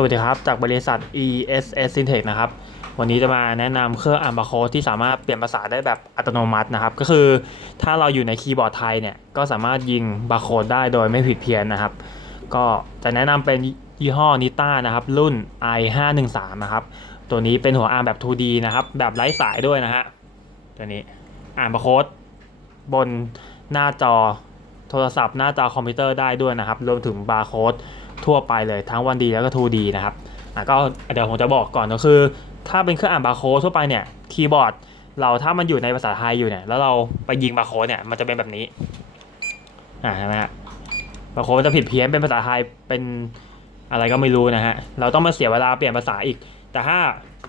สวัสดีครับ จากบริษัท ESS Syntech นะครับ วันนี้จะมาแนะนำเครื่องอ่านบาร์โค้ดที่สามารถเปลี่ยนภาษาได้แบบอัตโนมัตินะครับ ก็คือถ้าเราอยู่ในคีย์บอร์ดไทยเนี่ย ก็สามารถยิงบาร์โค้ดได้โดยไม่ผิดเพี้ยนนะครับ ก็จะแนะนำเป็นยี่ห้อนิต้านะครับ รุ่น i513 นะครับ ตัวนี้เป็นหัวอ่านแบบ 2D นะครับ แบบไร้สายด้วยนะฮะ ตัวนี้อ่านบาร์โค้ดบนหน้าจอโทรศัพท์หน้าจอคอมพิวเตอร์ได้ด้วยนะครับ รวมถึงบาร์โค้ด ทั่วไปเลยทั้ง 1D แล้วก็ 2D นะครับอะก็เดี๋ยวผมจะบอกก่อนก็คือ ถ้าเป็นเครื่องอ่านบาร์โค้ดทั่วไปเนี่ยคีย์บอร์ดเราถ้ามันอยู่ในภาษาไทยอยู่เนี่ยแล้วเราไปยิงบาร์โค้ดเนี่ยมันจะเป็นแบบนี้อ่าใช่ไหมฮะบาร์โค้ดมันจะผิดเพี้ยนเป็นภาษาไทยเป็นอะไรก็ไม่รู้นะฮะเราต้องมาเสียเวลาเปลี่ยนภาษาอีก แต่ถ้า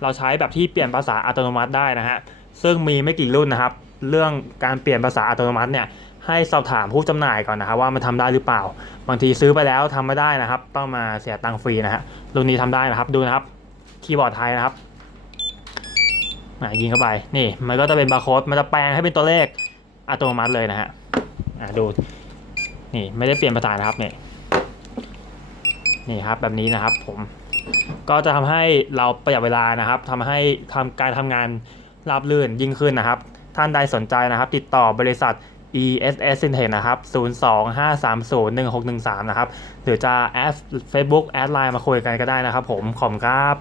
เราใช้แบบที่เปลี่ยนภาษาอัตโนมัติได้นะฮะซึ่งมีไม่กี่รุ่นนะครับ เรื่องการเปลี่ยนภาษาอัตโนมัติเนี่ยให้สอบถามผู้จำหน่ายก่อนนะครับว่ามันทำได้หรือเปล่า บางทีซื้อไปแล้วทำไม่ได้นะครับ ต้องมาเสียตังค์ฟรีนะฮะรุ่นนี้ทำได้นะครับ ดูนะครับคีย์บอร์ดไทยนะครับอะยิงเข้าไปนี่ มันก็จะเป็นบาร์โค้ดมันจะแปลงให้เป็นตัวเลขอัตโนมัติเลยนะฮะอะดูนี่ไม่ได้เปลี่ยนภาษานะครับนี่นี่ครับแบบนี้นะครับผมก็จะทำให้เราประหยัดเวลานะครับทำให้ทำการทำงานราบรื่นยิ่งขึ้นนะครับ ท่านใดสนใจนะครับ ติดต่อบริษัท ESS Syntech นะครับ 025301613 นะครับ หรือจะแอด Facebook แอดไลน์มาคุยกันก็ได้นะครับผม ขอบคุณครับ